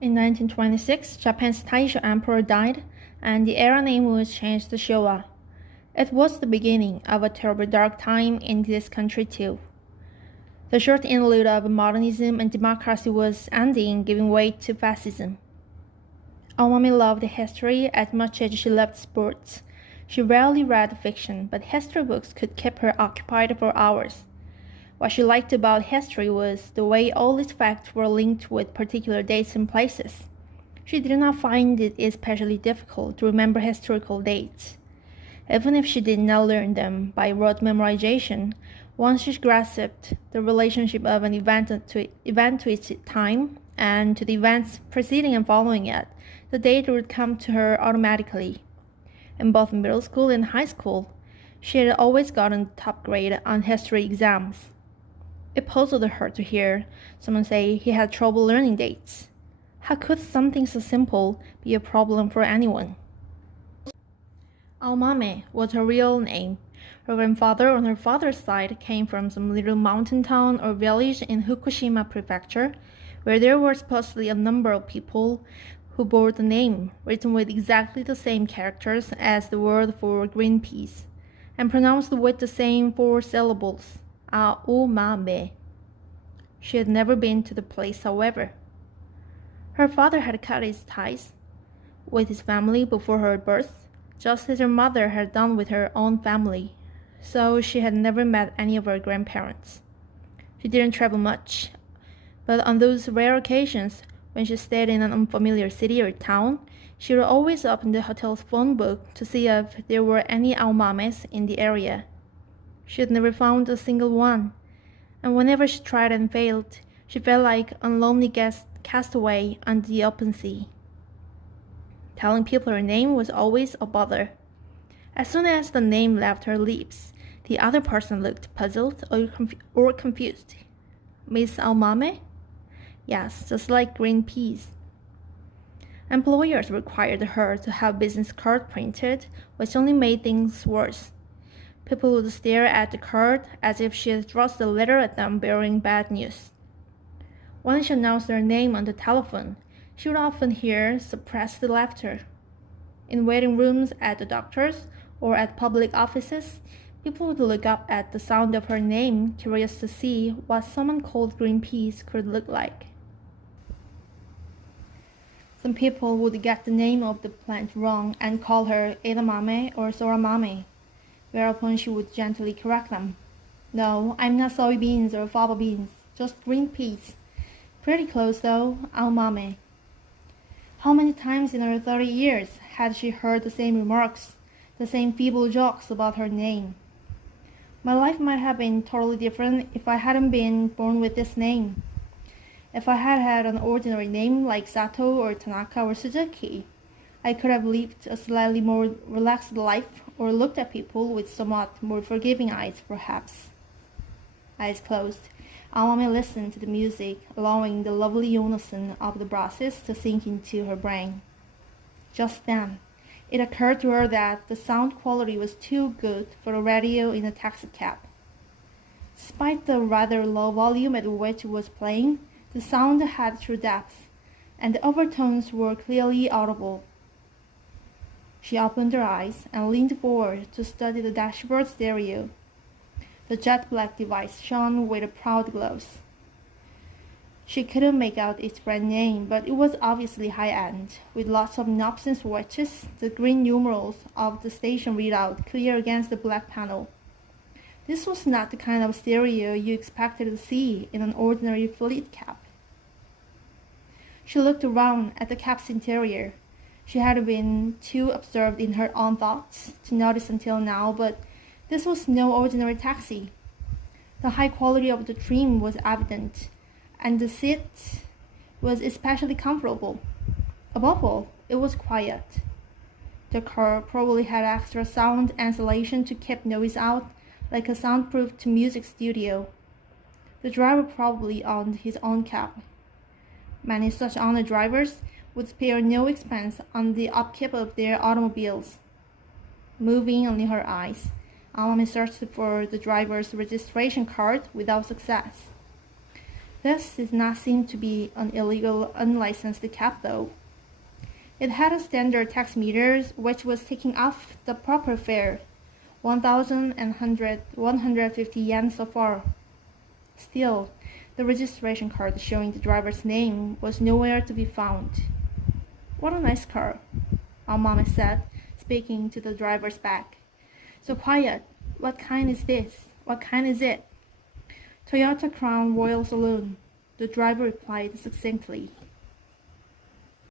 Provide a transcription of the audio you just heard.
In 1926, Japan's Taisho emperor died, and the era name was changed to Showa. It was the beginning of a terribly dark time in this country too. The short interlude of modernism and democracy was ending, giving way to fascism. Aomami loved history as much as she loved sports. She rarely read fiction, but history books could keep her occupied for hours. What she liked about history was the way all its facts were linked with particular dates and places. She did not find it especially difficult to remember historical dates. Even if she did not learn them by rote memorization, once she grasped the relationship of an event to its time and to the events preceding and following it, the date would come to her automatically. In both middle school and high school, she had always gotten the top grade on history exams. It puzzled her to hear someone say he had trouble learning dates. How could something so simple be a problem for anyone? Aomame was her real name. Her grandfather on her father's side came from some little mountain town or village in Fukushima Prefecture, where there were supposedly a number of people who bore the name, written with exactly the same characters as the word for green peas, and pronounced with the same 4 syllables, Aomame. She had never been to the place, however. Her father had cut his ties with his family before her birth, just as her mother had done with her own family, so she had never met any of her grandparents. She didn't travel much, but on those rare occasions when she stayed in an unfamiliar city or town, she would always open the hotel's phone book to see if there were any Aomames in the area. She had never found a single one, and whenever she tried and failed, she felt like a lonely castaway on the open sea. Telling people her name was always a bother. As soon as the name left her lips, the other person looked puzzled or confused. Miss Aomame? Yes, just like green peas. Employers required her to have business card printed, which only made things worse. People would stare at the card as if she had thrust a letter at them bearing bad news. When she announced her name on the telephone, she would often hear suppressed laughter. In waiting rooms at the doctor's or at public offices, people would look up at the sound of her name, curious to see what someone called green peas could look like. Some people would get the name of the plant wrong and call her edamame or soramame, whereupon she would gently correct them. No, I'm not soybeans or fava beans, just green peas. Pretty close though, Aomame. How many times in her 30 years had she heard the same remarks, the same feeble jokes about her name? My life might have been totally different if I hadn't been born with this name. If I had had an ordinary name like Sato or Tanaka or Suzuki, I could have lived a slightly more relaxed life or looked at people with somewhat more forgiving eyes, perhaps. Eyes closed, Aomame listened to the music, allowing the lovely unison of the brasses to sink into her brain. Just then, it occurred to her that the sound quality was too good for a radio in a taxicab. Despite the rather low volume at which it was playing, the sound had true depth, and the overtones were clearly audible. She opened her eyes and leaned forward to study the dashboard stereo. The jet-black device shone with a proud gloss. She couldn't make out its brand name, but it was obviously high-end, with lots of knobs and switches, the green numerals of the station readout clear against the black panel. This was not the kind of stereo you expected to see in an ordinary fleet cab. She looked around at the cab's interior. She had been too absorbed in her own thoughts to notice until now, but this was no ordinary taxi. The high quality of the trim was evident, and the seat was especially comfortable. Above all, it was quiet. The car probably had extra sound insulation to keep noise out, like a soundproofed music studio. The driver probably owned his own cab. Many such owner drivers would spare no expense on the upkeep of their automobiles. Moving only her eyes, Aomame searched for the driver's registration card without success. This did not seem to be an illegal, unlicensed cab, though. It had a standard tax meter, which was taking off the proper fare, 1,150 yen so far. Still, the registration card showing the driver's name was nowhere to be found. What a nice car, our mama said, speaking to the driver's back. So quiet. What kind is this? What kind is it? Toyota Crown Royal Saloon, the driver replied succinctly.